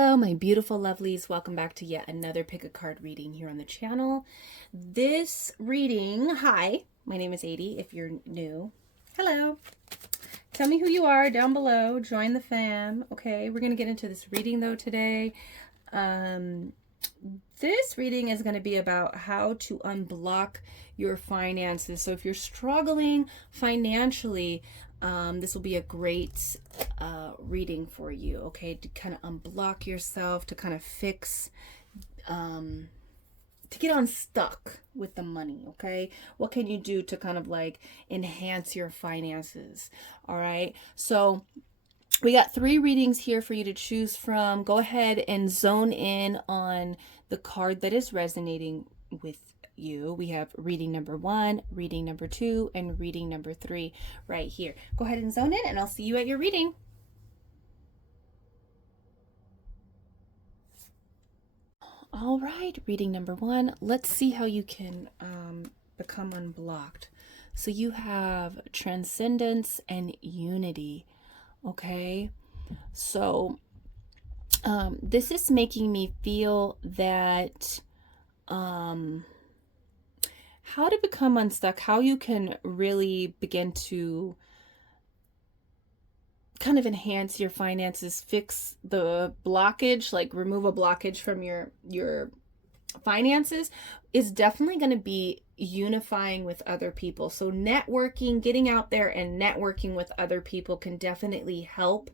Hello, my beautiful lovelies. Welcome back to yet another pick a card reading here on the channel. This reading, hi, my name is ADIE. If you're new, hello. Tell me who you are down below. Join the fam. Okay, we're going to get into this reading though today. This reading is going to be about how to unblock your finances. So if you're struggling financially, this will be a great reading for you, okay, to kind of unblock yourself, to kind of fix, to get unstuck with the money, okay? What can you do to kind of like enhance your finances, all right? So we got 3 readings here for you to choose from. Go ahead and zone in on the card that is resonating with you. We have reading number 1, reading number 2, and reading number 3 right here. Go ahead and zone in and I'll see you at your reading. All right, reading number 1. Let's see how you can become unblocked. So you have transcendence and unity. Okay, so this is making me feel that how to become unstuck, how you can really begin to kind of enhance your finances, fix the blockage, like remove a blockage from your finances, is definitely going to be unifying with other people. So networking, getting out there and networking with other people can definitely help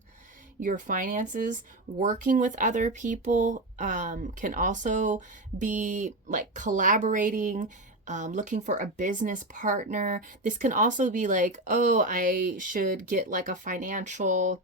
your finances. Working with other people can also be like collaborating, looking for a business partner. This can also be like, oh, I should get like a financial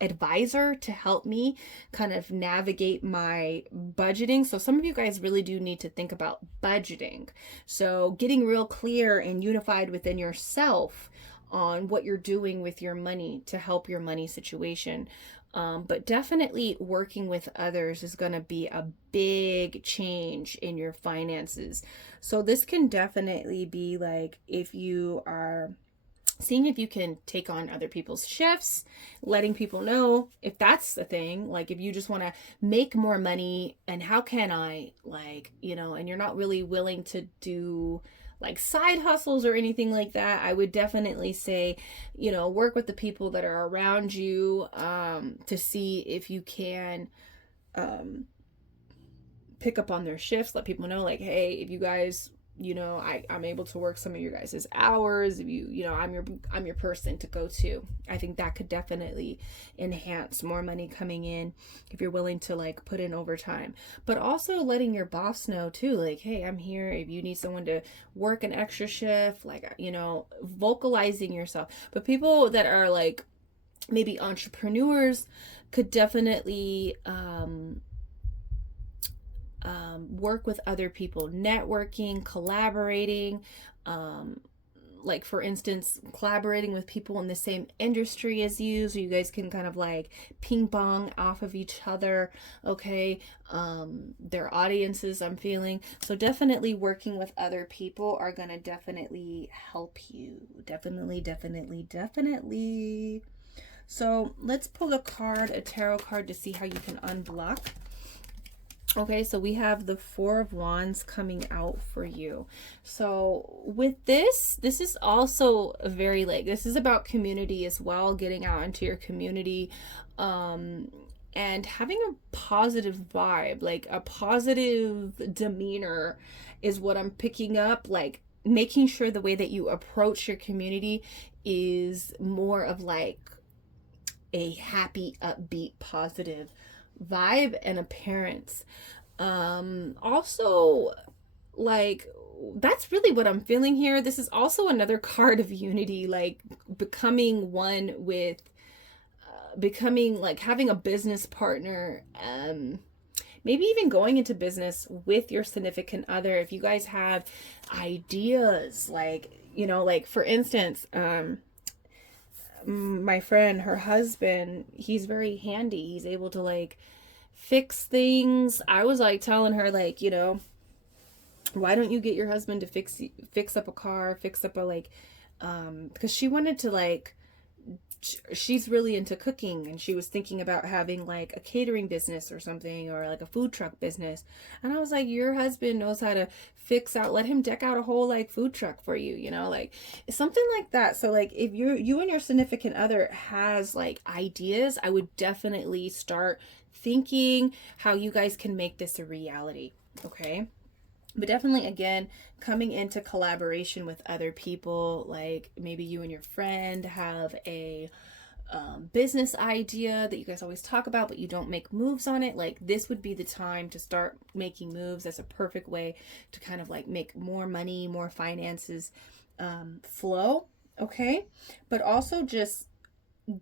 advisor to help me kind of navigate my budgeting. So some of you guys really do need to think about budgeting. So getting real clear and unified within yourself on what you're doing with your money to help your money situation. But definitely working with others is going to be a big change in your finances. So this can definitely be like if you are seeing if you can take on other people's shifts, letting people know if that's the thing, like if you just want to make more money and how can I, like, you know, and you're not really willing to do like side hustles or anything like that, I would definitely say, you know, work with the people that are around you to see if you can pick up on their shifts, let people know like, hey, if you guys, you know, I'm able to work some of your guys' hours. If you know, I'm your person to go to. I think that could definitely enhance more money coming in if you're willing to like put in overtime. But also letting your boss know too, like, hey, I'm here. If you need someone to work an extra shift, like, you know, vocalizing yourself. But people that are like maybe entrepreneurs could definitely work with other people, networking, collaborating, like for instance, collaborating with people in the same industry as you, so you guys can kind of like ping pong off of each other, okay? Their audiences, I'm feeling. So definitely working with other people are gonna definitely help you. Definitely. So let's pull a card, a tarot card, to see how you can unblock. Okay, so we have the 4 of Wands coming out for you. So with this is also a very like, this is about community as well, getting out into your community, and having a positive vibe, like a positive demeanor is what I'm picking up, like making sure the way that you approach your community is more of like a happy, upbeat, positive vibe and appearance. Also, like, that's really what I'm feeling here. This is also another card of unity, like becoming one with becoming like having a business partner, maybe even going into business with your significant other. If you guys have ideas, like, you know, like for instance, my friend, her husband, he's very handy. He's able to like fix things. I was like telling her, like, you know, why don't you get your husband to fix up a car, fix up a like, because she wanted to like she's really into cooking, and she was thinking about having like a catering business or something, or like a food truck business. And I was like, your husband knows how to let him deck out a whole like food truck for you, you know, like something like that. So like if you and your significant other has like ideas, I would definitely start thinking how you guys can make this a reality. Okay. But definitely, again, coming into collaboration with other people, like maybe you and your friend have a business idea that you guys always talk about, but you don't make moves on it. Like this would be the time to start making moves. That's a perfect way to kind of like make more money, more finances flow. Okay. But also just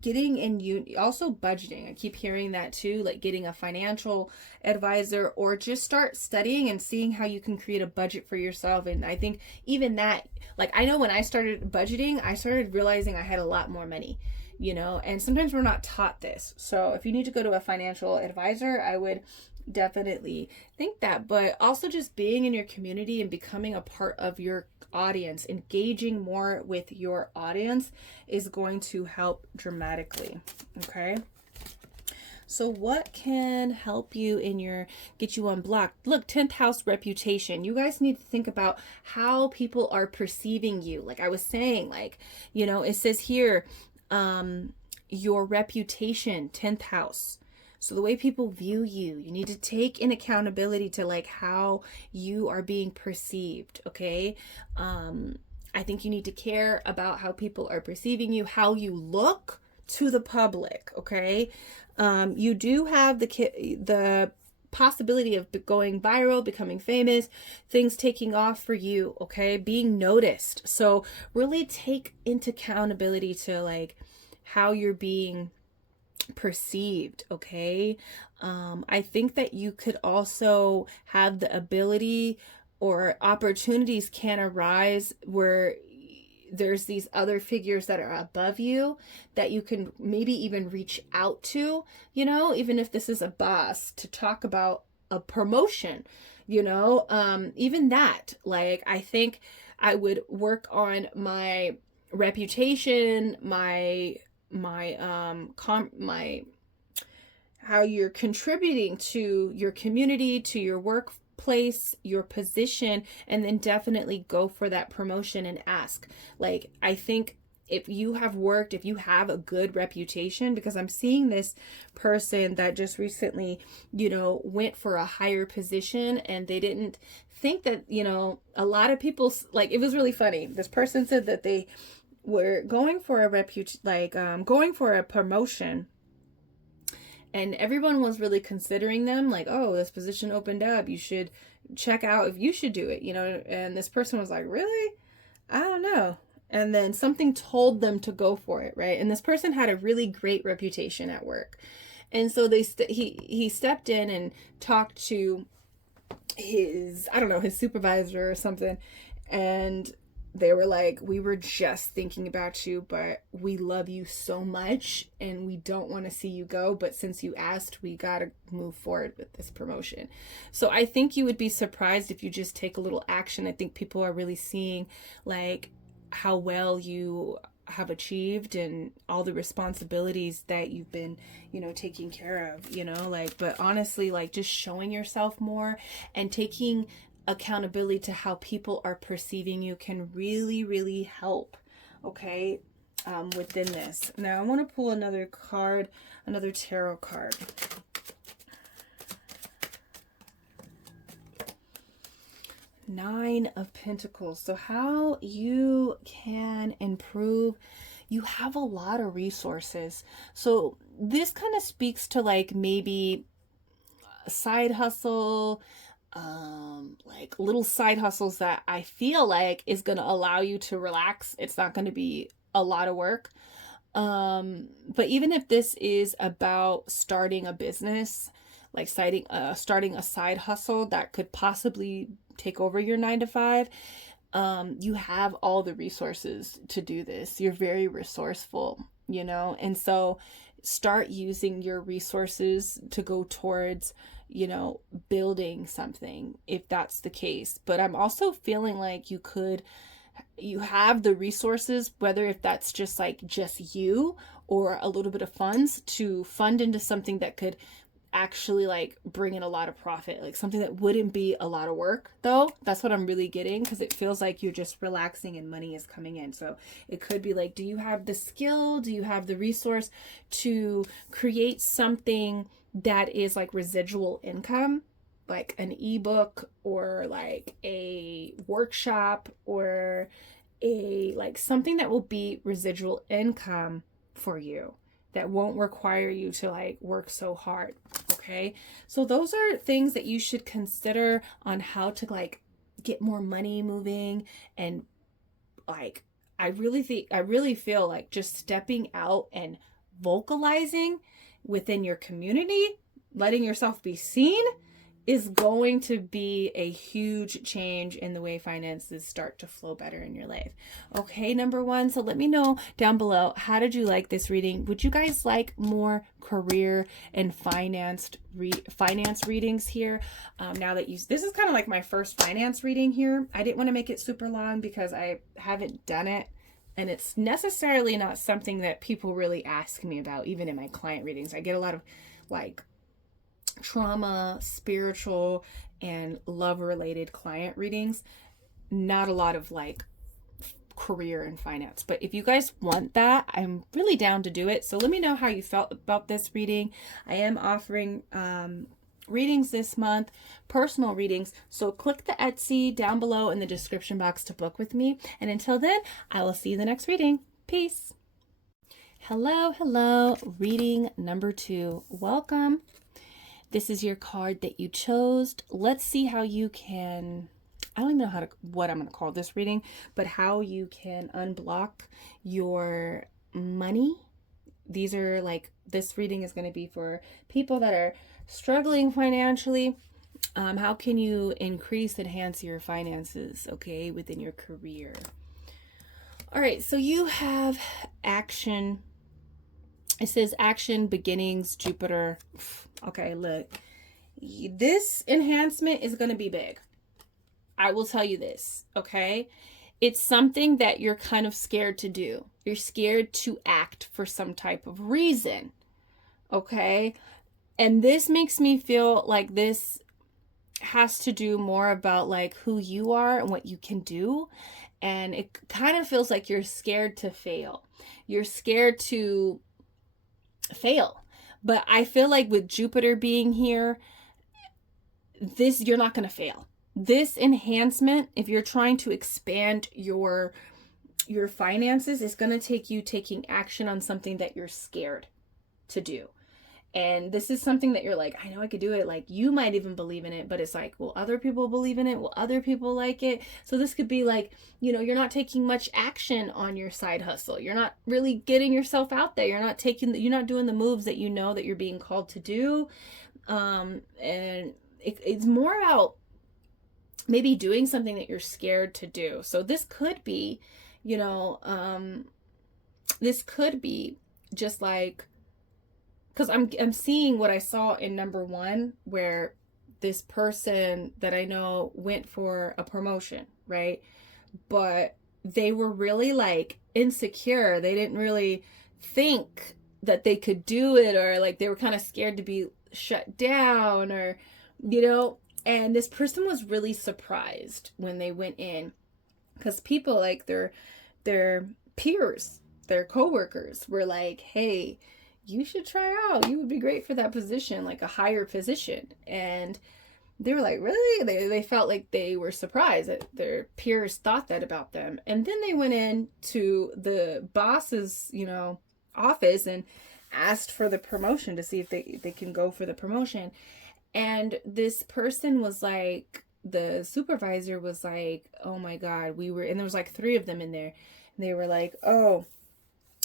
getting in also budgeting. I keep hearing that too, like getting a financial advisor, or just start studying and seeing how you can create a budget for yourself. And I think even that, like I know when I started budgeting, I started realizing I had a lot more money, you know, and sometimes we're not taught this. So if you need to go to a financial advisor, I would definitely think that. But also just being in your community and becoming a part of your audience, engaging more with your audience is going to help dramatically. Okay. So what can help you get you unblocked? Look, 10th house reputation. You guys need to think about how people are perceiving you. Like I was saying, like, you know, it says here, your reputation, 10th house. So the way people view you, you need to take in accountability to like how you are being perceived. Okay. I think you need to care about how people are perceiving you, how you look to the public. Okay. You do have the possibility of going viral, becoming famous, things taking off for you. Okay. Being noticed. So really take into accountability to like how you're being perceived. Okay. I think that you could also have the ability, or opportunities can arise where there's these other figures that are above you that you can maybe even reach out to, you know, even if this is a boss, to talk about a promotion, you know, even that, like, I think I would work on my reputation, my how you're contributing to your community, to your workplace, your position, and then definitely go for that promotion and ask. Like, I think if you have a good reputation, because I'm seeing this person that just recently, you know, went for a higher position, and they didn't think that, you know, a lot of people, like, it was really funny. This person said that they were going for going for a promotion, and everyone was really considering them, like, oh, this position opened up, you should check out if you should do it, you know. And this person was like, really? I don't know. And then something told them to go for it, right? And this person had a really great reputation at work, and so he stepped in and talked to his supervisor or something, and they were like, we were just thinking about you, but we love you so much and we don't want to see you go. But since you asked, we got to move forward with this promotion. So I think you would be surprised if you just take a little action. I think people are really seeing like how well you have achieved and all the responsibilities that you've been, you know, taking care of, you know, like, but honestly, like, just showing yourself more and taking accountability to how people are perceiving you can really, really help. Okay. Within this. Now I want to pull another tarot card. Nine of Pentacles. So how you can improve. You have a lot of resources. So this kind of speaks to like maybe a side hustle, like little side hustles that I feel like is going to allow you to relax. It's not going to be a lot of work. But even if this is about starting a business, like starting a side hustle that could possibly take over your 9-to-5, you have all the resources to do this. You're very resourceful, you know, and so start using your resources to go towards, you know, building something if that's the case. But I'm also feeling like you could you have the resources, whether if that's just like just you or a little bit of funds to fund into something that could actually like bring in a lot of profit, like something that wouldn't be a lot of work though. That's what I'm really getting, because it feels like you're just relaxing and money is coming in. So it could be like, do you have the skill, do you have the resource to create something that is like residual income, like an ebook or like a workshop or a like something that will be residual income for you, that won't require you to like work so hard. Okay, so those are things that you should consider on how to like get more money moving. And like I really feel like just stepping out and vocalizing within your community, letting yourself be seen, is going to be a huge change in the way finances start to flow better in your life. Okay, number one. So let me know down below, how did you like this reading? Would you guys like more career and finance readings here? Now that this is kind of like my first finance reading here. I didn't want to make it super long because I haven't done it. And it's necessarily not something that people really ask me about, even in my client readings. I get a lot of like trauma, spiritual, and love related client readings, not a lot of like career and finance. But if you guys want that, I'm really down to do it. So let me know how you felt about this reading. I am offering readings this month, personal readings. So click the Etsy down below in the description box to book with me. And until then, I will see you in the next reading. Peace. Hello, reading number 2. Welcome. This is your card that you chose. Let's see how you can, I don't even know what I'm going to call this reading, but how you can unblock your money. These are like, this reading is going to be for people that are struggling financially. How can you enhance your finances, okay, within your career? All right, so you have action. It says action, beginnings, Jupiter. Okay, look, this enhancement is going to be big. I will tell you this, okay? It's something that you're kind of scared to do. You're scared to act for some type of reason, okay? And this makes me feel like this has to do more about like who you are and what you can do. And it kind of feels like you're scared to fail. You're scared to fail. But I feel like with Jupiter being here, you're not going to fail. This enhancement, if you're trying to expand your finances, is going to take you taking action on something that you're scared to do. And this is something that you're like, I know I could do it. Like, you might even believe in it, but it's like, will other people believe in it? Will other people like it? So this could be like, you're not taking much action on your side hustle. You're not really getting yourself out there. You're not doing the moves that you know that you're being called to do. And it's more about maybe doing something that you're scared to do. So this could be, this could be just like, because I'm seeing what I saw in number 1, where this person that I know went for a promotion, right? But they were really like insecure. They didn't really think that they could do it, or like they were kind of scared to be shut down, or, and this person was really surprised when they went in, because people like their peers, their coworkers were like, hey, you should try out. You would be great for that position, like a higher position. And they were like, really? They felt like they were surprised that their peers thought that about them. And then they went in to the boss's, office and asked for the promotion to see if they can go for the promotion. And this person was like, the supervisor was like, oh my God, and there was like 3 of them in there. And they were like, oh,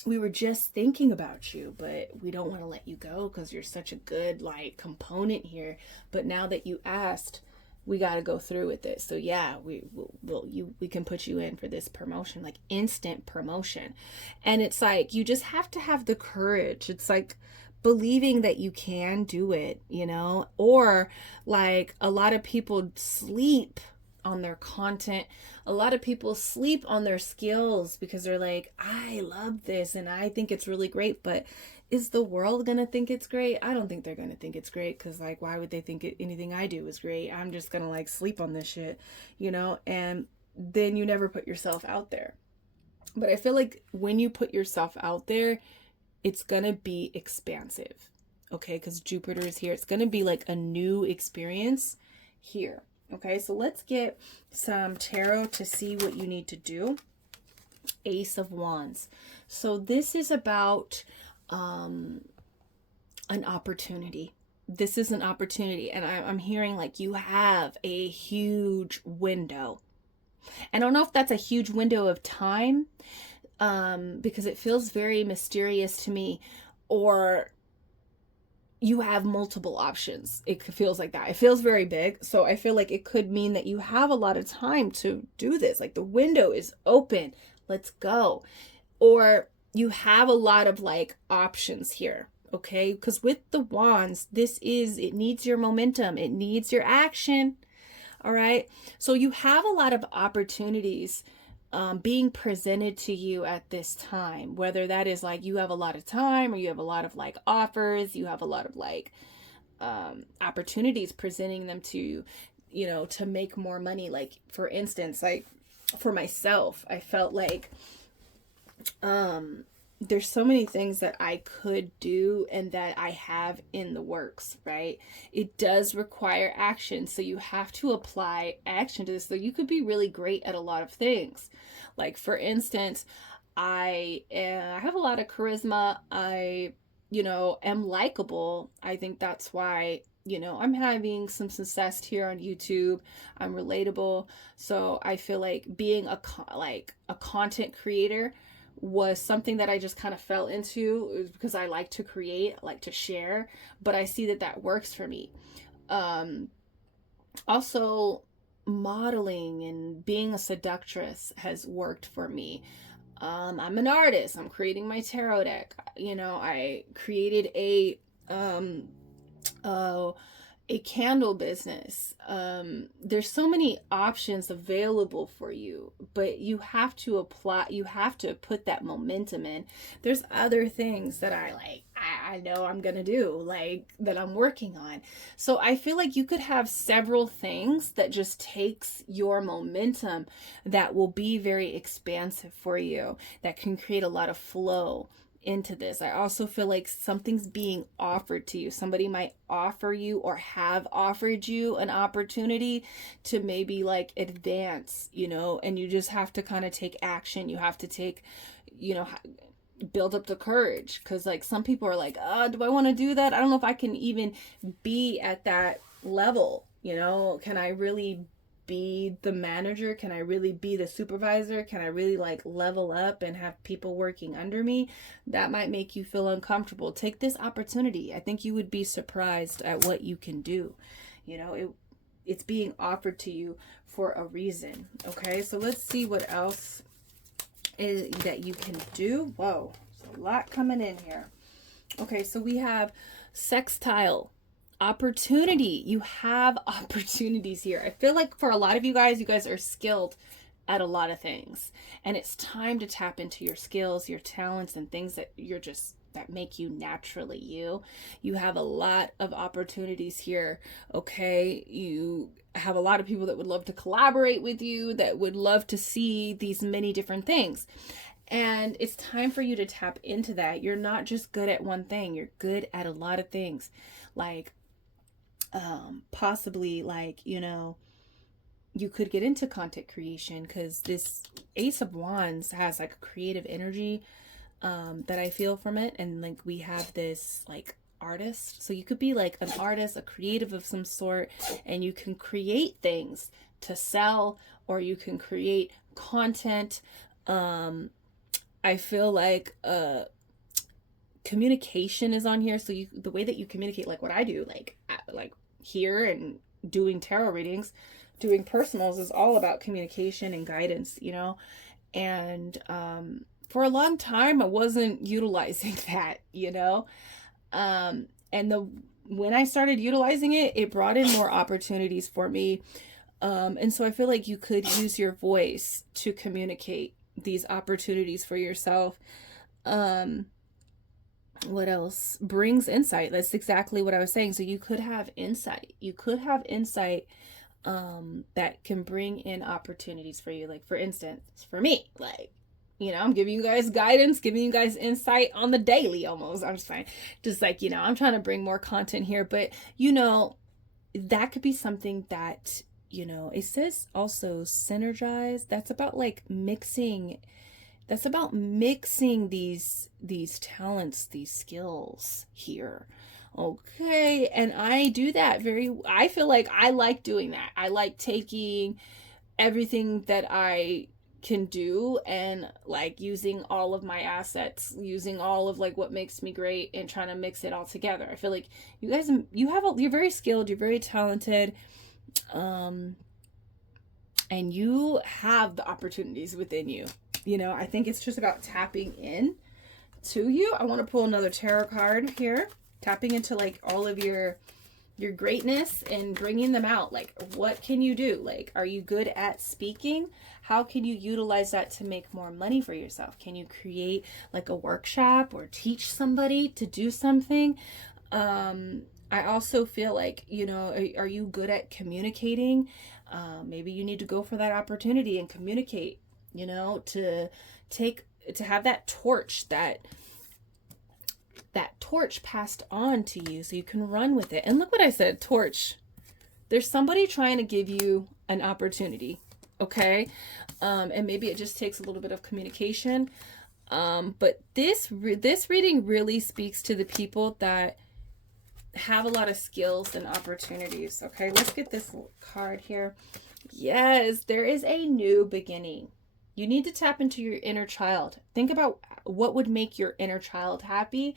we were just thinking about you, but we don't want to let you go because you're such a good like component here. But now that you asked, we got to go through with this. So yeah, we can put you in for this promotion, like instant promotion. And it's like, you just have to have the courage. It's like believing that you can do it, or like a lot of people sleep on their content. A lot of people sleep on their skills because they're like, I love this and I think it's really great, but is the world gonna think it's great? I don't think they're gonna think it's great, because like, why would they think anything I do is great? I'm just gonna like sleep on this shit, you know? And then you never put yourself out there. But I feel like when you put yourself out there, it's gonna be expansive, okay? Because Jupiter is here. It's gonna be like a new experience here, okay? So let's get some tarot to see what you need to do. Ace of Wands. So this is about an opportunity. This is an opportunity, and I'm hearing like you have a huge window. And I don't know if that's a huge window of time, because it feels very mysterious to me, or you have multiple options. It feels like that. It feels very big. So I feel like it could mean that you have a lot of time to do this. Like the window is open. Let's go. Or you have a lot of like options here. Okay. Because with the wands, it needs your momentum. It needs your action. All right. So you have a lot of opportunities being presented to you at this time, whether that is like you have a lot of time, or you have a lot of like offers, you have a lot of like opportunities presenting them to you, you know, to make more money. Like for instance, like for myself, I felt like there's so many things that I could do and that I have in the works, right? It does require action. So you have to apply action to this. So you could be really great at a lot of things. Like for instance, I have a lot of charisma. I, you know, am likable. I think that's why, you know, I'm having some success here on YouTube. I'm relatable. So I feel like being a content creator was something that I just kind of fell into. It was because I like to create, I like to share, but I see that that works for me. Also, modeling and being a seductress has worked for me. I'm an artist. I'm creating my tarot deck. You know, I created a candle business. There's so many options available for you, but you have to apply, you have to put that momentum in. There's other things that I know I'm gonna do, like that I'm working on. So I feel like you could have several things that just takes your momentum that will be very expansive for you, that can create a lot of flow into this. I also feel like something's being offered to you. Somebody might offer you or have offered you an opportunity to maybe like advance, you know, and you just have to kind of take action. You have to take, you know, build up the courage, because like some people are like, do I want to do that? I don't know if I can even be at that level, you know. Can I really be the manager? Can I really be the supervisor? Can I really like level up and have people working under me? That might make you feel uncomfortable. Take this opportunity. I think you would be surprised at what you can do. You know, it's being offered to you for a reason. Okay, so let's see what else is that you can do. Whoa, there's a lot coming in here. Okay, so we have sextile. Opportunity. You have opportunities here. I feel like for a lot of you guys are skilled at a lot of things, and it's time to tap into your skills, your talents, and things that that make you naturally you. You have a lot of opportunities here. Okay, you have a lot of people that would love to collaborate with you, that would love to see these many different things. And it's time for you to tap into that. You're not just good at one thing. You're good at a lot of things. Like possibly like, you know, you could get into content creation, because this Ace of Wands has like a creative energy that I feel from it. And like we have this like artist, so you could be like an artist, a creative of some sort, and you can create things to sell, or you can create content. I feel like communication is on here. So the way that you communicate, like what I do, like here and doing tarot readings, doing personals, is all about communication and guidance, you know. And for a long time I wasn't utilizing that, you know. And when I started utilizing it, it brought in more opportunities for me. And so I feel like you could use your voice to communicate these opportunities for yourself. What else? Brings insight. That's exactly what I was saying. So you could have insight. You could have insight that can bring in opportunities for you. Like, for instance, for me, like, I'm giving you guys guidance, giving you guys insight on the daily almost. I'm just fine. Just like, I'm trying to bring more content here, but that could be something that, it says also synergize. That's about like mixing. That's about mixing these talents, these skills here. Okay. And I do that I feel like I like doing that. I like taking everything that I can do and like using all of my assets, using all of like what makes me great and trying to mix it all together. I feel like you guys, you're very skilled, you're very talented. And you have the opportunities within you. I think it's just about tapping in to you. I want to pull another tarot card here. Tapping into like all of your greatness and bringing them out. Like, what can you do? Like, are you good at speaking? How can you utilize that to make more money for yourself? Can you create like a workshop or teach somebody to do something? I also feel like, are you good at communicating? Maybe you need to go for that opportunity and communicate, to have that torch, that torch passed on to you so you can run with it. And look what I said, torch. There's somebody trying to give you an opportunity, okay? And maybe it just takes a little bit of communication. But this reading really speaks to the people that have a lot of skills and opportunities. Okay, let's get this card here. Yes, there is a new beginning. You need to tap into your inner child. Think about what would make your inner child happy.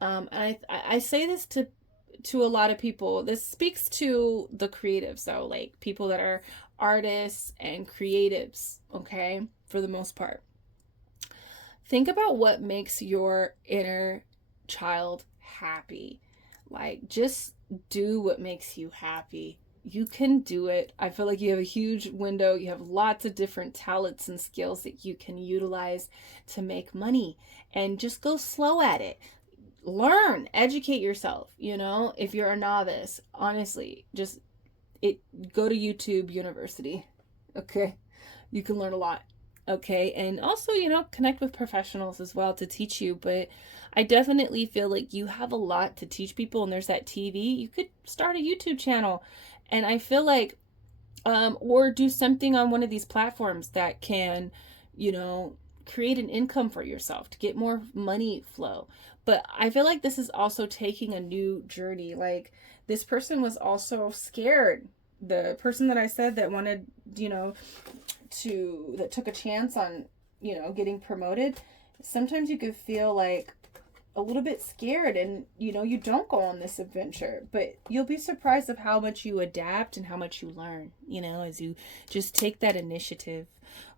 I say this to a lot of people. This speaks to the creatives, though, like people that are artists and creatives, okay, for the most part. Think about what makes your inner child happy. Like, just do what makes you happy. You can do it. I feel like you have a huge window. You have lots of different talents and skills that you can utilize to make money, and just go slow at it. Learn, educate yourself. If you're a novice, honestly, go to YouTube University. Okay. You can learn a lot. Okay. And also, connect with professionals as well to teach you. But I definitely feel like you have a lot to teach people, and there's that TV. You could start a YouTube channel. And I feel like, or do something on one of these platforms that can, create an income for yourself to get more money flow. But I feel like this is also taking a new journey. Like, this person was also scared. The person that I said that wanted, that took a chance on, getting promoted. Sometimes you could feel like a little bit scared, and you don't go on this adventure, but you'll be surprised of how much you adapt and how much you learn, as you just take that initiative.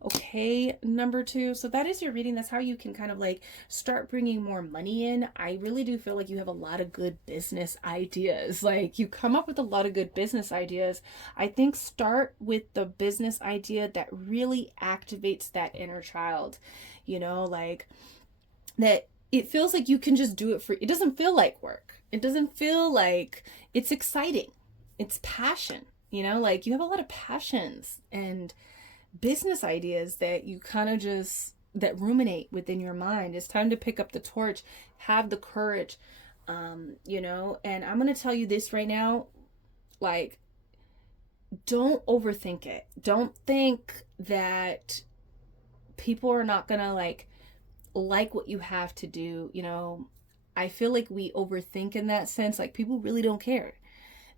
Okay, number 2. So that is your reading. That's how you can kind of like start bringing more money in. I really do feel like you have a lot of good business ideas. Like, you come up with a lot of good business ideas. I think start with the business idea that really activates that inner child, like that. It feels like you can just do it it doesn't feel like work. It doesn't feel like it's exciting. It's passion, like you have a lot of passions and business ideas that you kind of that ruminate within your mind. It's time to pick up the torch, have the courage, and I'm going to tell you this right now, like, don't overthink it. Don't think that people are not going to like what you have to do. I feel like we overthink in that sense. Like, people really don't care.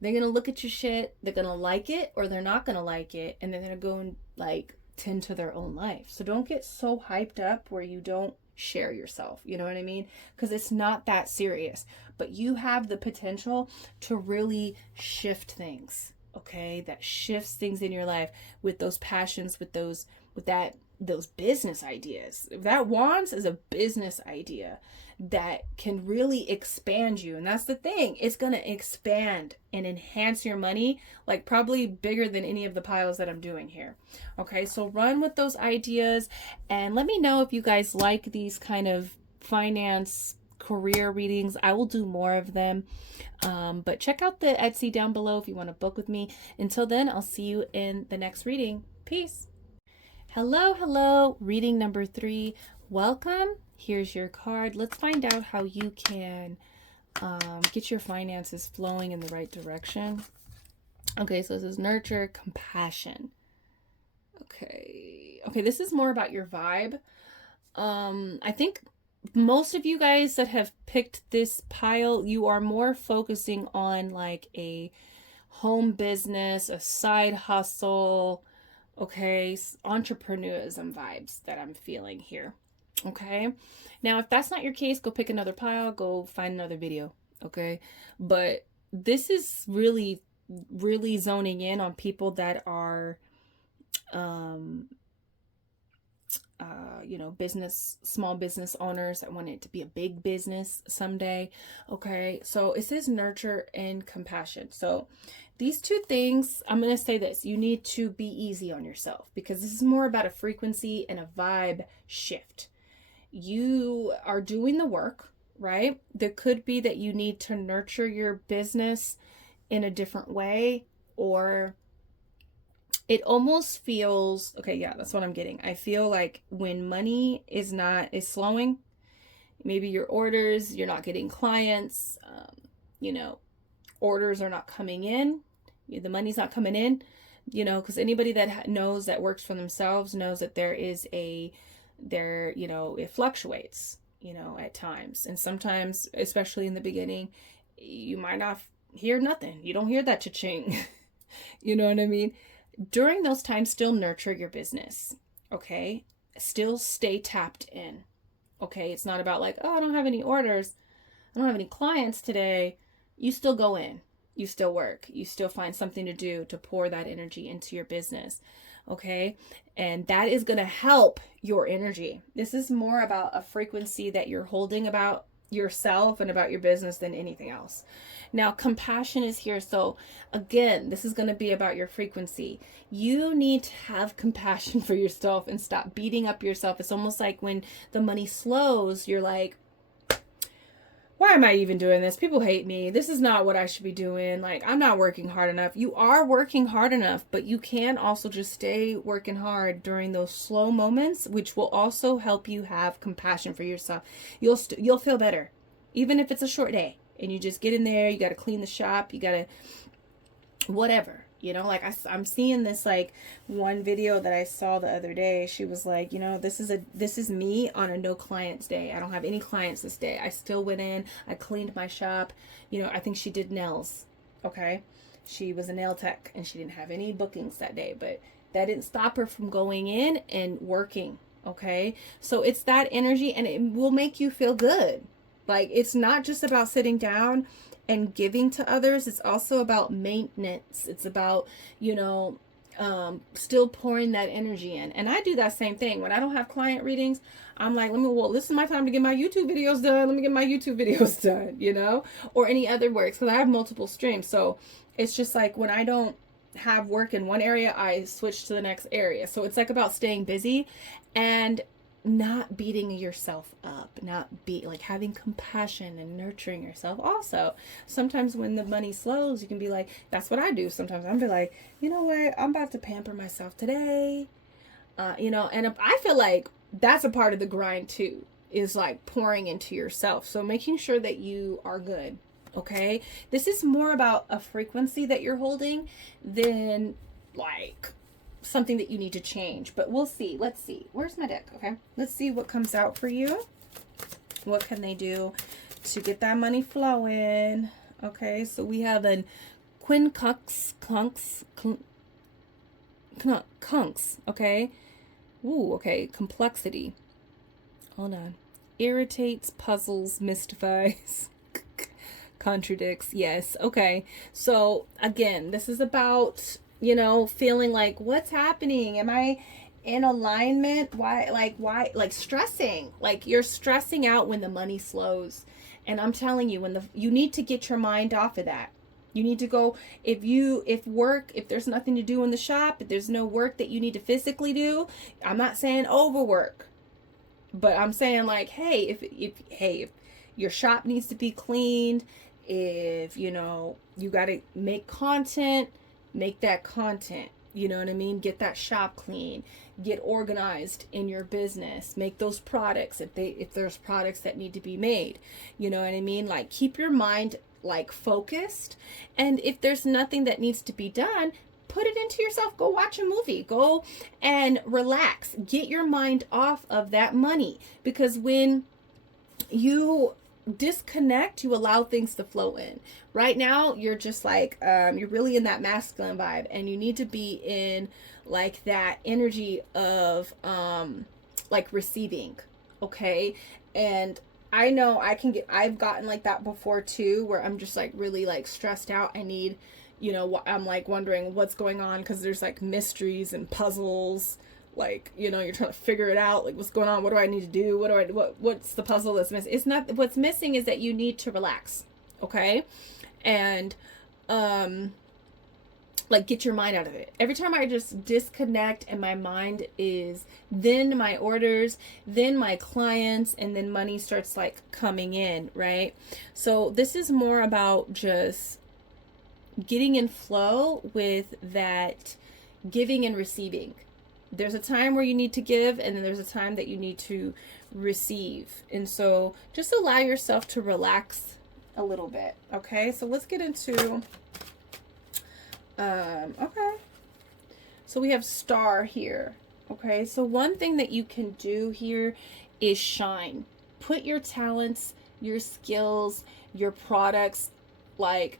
They're gonna look at your shit, they're gonna like it or they're not gonna like it, and they're gonna go and like tend to their own life. So don't get so hyped up where you don't share yourself, you know what I mean? Because it's not that serious, but you have the potential to really shift things. Okay, that shifts things in your life with those passions, with that those business ideas. That Wands is a business idea that can really expand you. And that's the thing. It's going to expand and enhance your money, like probably bigger than any of the piles that I'm doing here. Okay, so run with those ideas and let me know if you guys like these kind of finance career readings. I will do more of them. But check out the Etsy down below if you want to book with me. Until then, I'll see you in the next reading. Peace. Hello, reading number 3. Welcome. Here's your card. Let's find out how you can get your finances flowing in the right direction. Okay, so this is nurture, compassion. Okay, this is more about your vibe. I think most of you guys that have picked this pile, you are more focusing on like a home business, a side hustle, okay, entrepreneurism vibes that I'm feeling here. Okay, now if that's not your case, go pick another pile, go find another video. Okay, but this is really zoning in on people that are you know, small business owners that want it to be a big business someday. Okay, so it says nurture and compassion. So these two things, I'm going to say this, you need to be easy on yourself because this is more about a frequency and a vibe shift. You are doing the work, right? There could be that you need to nurture your business in a different way, or it almost feels, okay, yeah, that's what I'm getting. I feel like when money is slowing, maybe your orders, you're not getting clients, you know, orders are not coming in, the money's not coming in, you know, because anybody that knows, that works for themselves, knows that you know, it fluctuates, you know, at times. And sometimes, especially in the beginning, you might not hear nothing. You don't hear that cha-ching. You know what I mean? During those times, still nurture your business, okay? Still stay tapped in, okay? It's not about like, oh, I don't have any orders. I don't have any clients today. You still go in. You still work. You still find something to do to pour that energy into your business, okay? And that is going to help your energy. This is more about a frequency that you're holding about yourself and about your business than anything else. Now, compassion is here. So again, this is going to be about your frequency. You need to have compassion for yourself and stop beating up yourself. It's almost like when the money slows, you're like, why am I even doing this? People hate me. This is not what I should be doing. Like, I'm not working hard enough. You are working hard enough, but you can also just stay working hard during those slow moments, which will also help you have compassion for yourself. You'll feel better, even if it's a short day and you just get in there. You got to clean the shop. You got to whatever. You know, like I'm seeing this, like one video that I saw the other day. She was like, you know, this is me on a no clients day. I don't have any clients this day. I still went in, I cleaned my shop. You know, I think she did nails. Okay. She was a nail tech and she didn't have any bookings that day, but that didn't stop her from going in and working. Okay. So it's that energy and it will make you feel good. Like, it's not just about sitting down and giving to others. It's also about maintenance. It's about, you know, still pouring that energy in. And I do that same thing. When I don't have client readings, I'm like, this is my time to get my YouTube videos done. Let me get my YouTube videos done, you know, or any other works, because I have multiple streams. So it's just like when I don't have work in one area, I switch to the next area. So it's like about staying busy and not beating yourself up, like having compassion and nurturing yourself. Also, sometimes when the money slows, you can be like, that's what I do. Sometimes I'm be like, you know what? I'm about to pamper myself today. You know, and I feel like that's a part of the grind too, is like pouring into yourself. So making sure that you are good. Okay. This is more about a frequency that you're holding than like something that you need to change, but we'll see. Let's see. Where's my deck? Okay. Let's see what comes out for you. What can they do to get that money flowing? Okay. So we have an quincunx. Okay. Ooh, okay. Complexity. Hold on. Irritates, puzzles, mystifies, contradicts. Yes. Okay. So again, this is about, you know, feeling like, what's happening? Am I in alignment. Like stressing, like you're stressing out when the money slows. And I'm telling you, you need to get your mind off of that. You need to go, if there's nothing to do in the shop, if there's no work that you need to physically do, I'm not saying overwork, but I'm saying like, hey, if your shop needs to be cleaned, if you got to make content, make that content. You know what I mean? Get that shop clean, get organized in your business, make those products if there's products that need to be made. You know what I mean? Like, keep your mind like focused, and if there's nothing that needs to be done, put it into yourself. Go watch a movie, go and relax, get your mind off of that money, because when you disconnect, you allow things to flow in. Right now you're just like you're really in that masculine vibe, and you need to be in like that energy of like receiving. Okay. And I know I've gotten like that before too, where I'm just like really like stressed out. I need, I'm like wondering what's going on, because there's like mysteries and puzzles. Like, you're trying to figure it out. Like, what's going on? What do I need to do? What's the puzzle that's missing? It's not, what's missing is that you need to relax. Okay. And, like, get your mind out of it. Every time I just disconnect and my mind is then my orders, then my clients, and then money starts like coming in, right? So this is more about just getting in flow with that giving and receiving. There's a time where you need to give, and then there's a time that you need to receive. And so just allow yourself to relax a little bit. Okay. So let's get into, okay. So we have star here. Okay. So one thing that you can do here is shine. Put your talents, your skills, your products, like,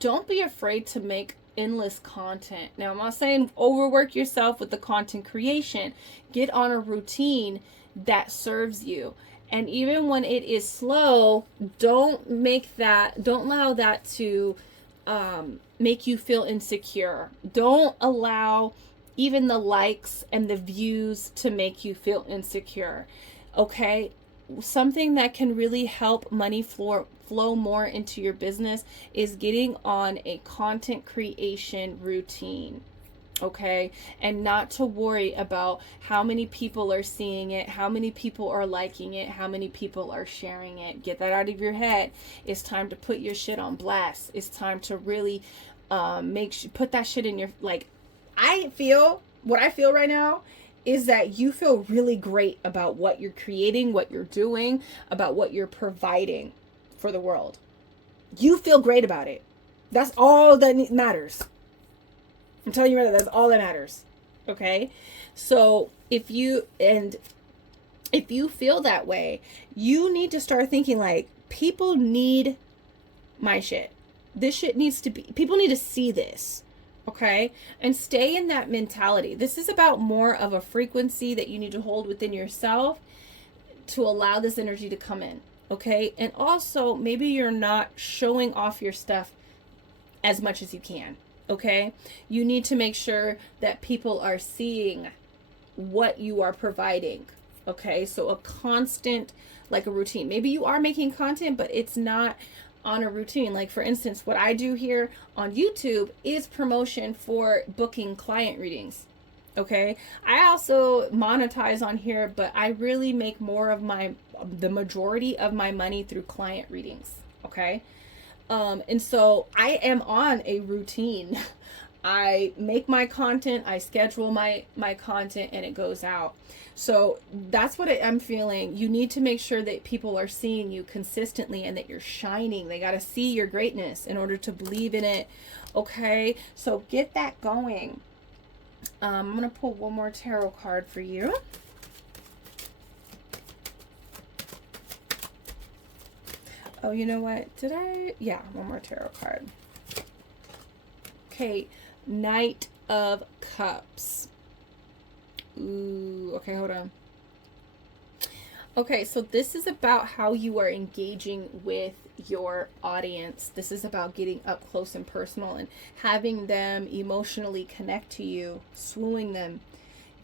don't be afraid to make endless content. Now, I'm not saying overwork yourself with the content creation. Get on a routine that serves you. And even when it is slow, don't allow that to make you feel insecure. Don't allow even the likes and the views to make you feel insecure. Okay? Something that can really help money flow more into your business is getting on a content creation routine. Okay. And not to worry about how many people are seeing it, how many people are liking it, how many people are sharing it. Get that out of your head. It's time to put your shit on blast. It's time to really put that shit in your, like, what I feel right now is that you feel really great about what you're creating, what you're doing, about what you're providing for the world. You feel great about it. That's all that matters. I'm telling you right now, that's all that matters. Okay? So if you feel that way, you need to start thinking like, people need my shit. This shit needs to be, people need to see this. Okay? And stay in that mentality. This is about more of a frequency that you need to hold within yourself to allow this energy to come in. Okay? And also, maybe you're not showing off your stuff as much as you can. Okay? You need to make sure that people are seeing what you are providing. Okay? So a constant, like a routine. Maybe you are making content, but it's not on a routine. Like, for instance, what I do here on YouTube is promotion for booking client readings. Okay. I also monetize on here, but I really make more of the majority of my money through client readings. Okay. And so I am on a routine. I make my content, I schedule my content, and it goes out. So that's what I'm feeling. You need to make sure that people are seeing you consistently and that you're shining. They got to see your greatness in order to believe in it. Okay. So get that going. I'm going to pull one more tarot card for you. Oh, you know what? Yeah, one more tarot card. Okay. Knight of Cups. Ooh, okay, hold on. Okay, so this is about how you are engaging with your audience. This is about getting up close and personal and having them emotionally connect to you, swooning them,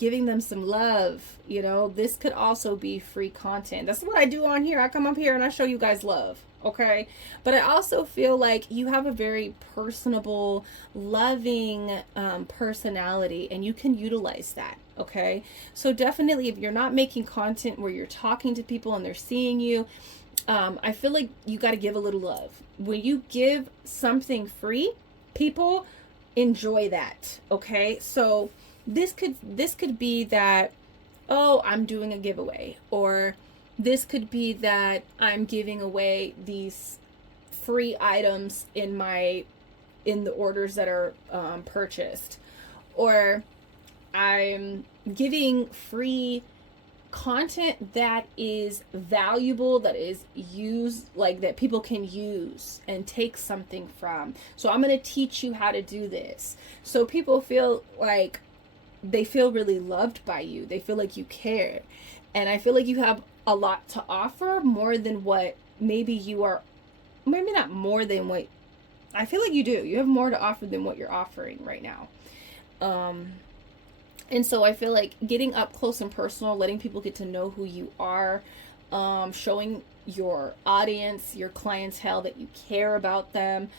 giving them some love. You know, this could also be free content. That's what I do on here. I come up here and I show you guys love. Okay. But I also feel like you have a very personable, loving personality, and you can utilize that. Okay. So definitely, if you're not making content where you're talking to people and they're seeing you, I feel like you got to give a little love. When you give something free, people enjoy that. Okay. So this could be that, oh, I'm doing a giveaway, or this could be that I'm giving away these free items in the orders that are purchased, or I'm giving free content that is valuable, that is used, like that people can use and take something from. So I'm going to teach you how to do this. So people feel like they feel really loved by you. They feel like you care. And I feel like you have a lot to offer, more than what maybe you are, maybe not more than what, I feel like you do. You have more to offer than what you're offering right now. And so I feel like getting up close and personal, letting people get to know who you are, showing your audience, your clientele, that you care about them.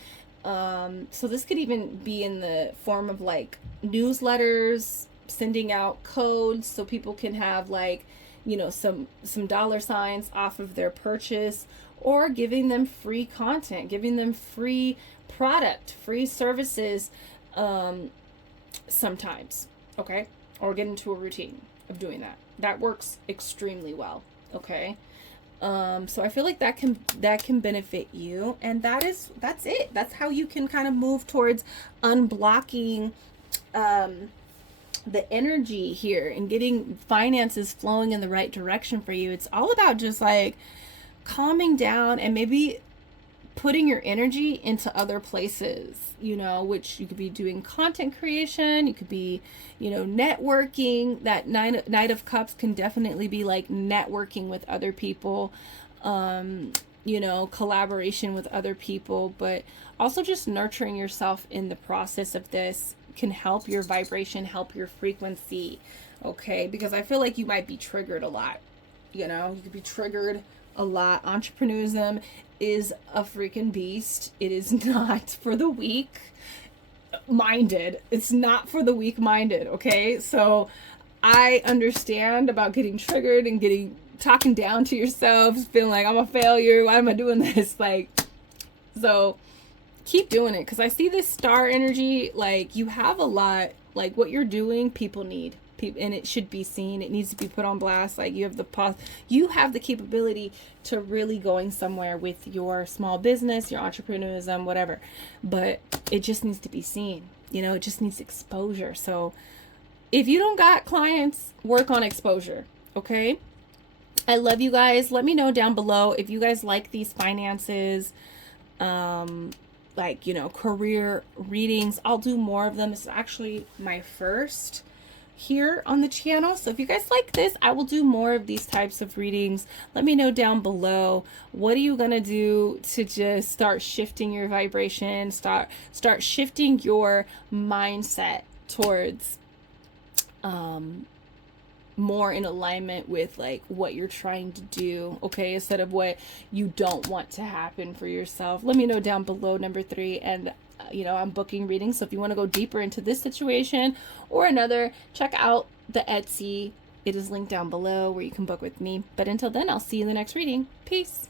So this could even be in the form of like newsletters, sending out codes so people can have like, you know, some dollar signs off of their purchase, or giving them free content, giving them free product, free services, sometimes. Okay. Or get into a routine of doing that. That works extremely well. Okay. So I feel like that can benefit you. And that's it. That's how you can kind of move towards unblocking, the energy here and getting finances flowing in the right direction for you. It's all about just like calming down and maybe putting your energy into other places, you know, which you could be doing content creation, you could be, you know, networking. That Knight of Cups can definitely be like networking with other people, you know, collaboration with other people, but also just nurturing yourself in the process of this can help your vibration, help your frequency. Okay. Because I feel like you might be triggered a lot, you know, you could be triggered a lot. Entrepreneurism is a freaking beast. It is not for the weak minded. It's not for the weak minded. Okay. So I understand about getting triggered and talking down to yourself, feeling like I'm a failure. Why am I doing this? Like, so keep doing it. Cause I see this star energy. Like you have a lot, like what you're doing, people need. And it should be seen. It needs to be put on blast. Like you have the capability to really going somewhere with your small business, your entrepreneurism, whatever. But it just needs to be seen. You know, it just needs exposure. So if you don't got clients, work on exposure. Okay. I love you guys. Let me know down below if you guys like these finances, like, you know, career readings. I'll do more of them. This is actually my first here on the channel. So if you guys like this, I will do more of these types of readings. Let me know down below. What are you going to do to just start shifting your vibration, start shifting your mindset towards more in alignment with like what you're trying to do, okay, instead of what you don't want to happen for yourself. Let me know down below, number 3. And you know, I'm booking readings, so if you want to go deeper into this situation or another, check out the Etsy. It is linked down below where you can book with me. But until then, I'll see you in the next reading. Peace.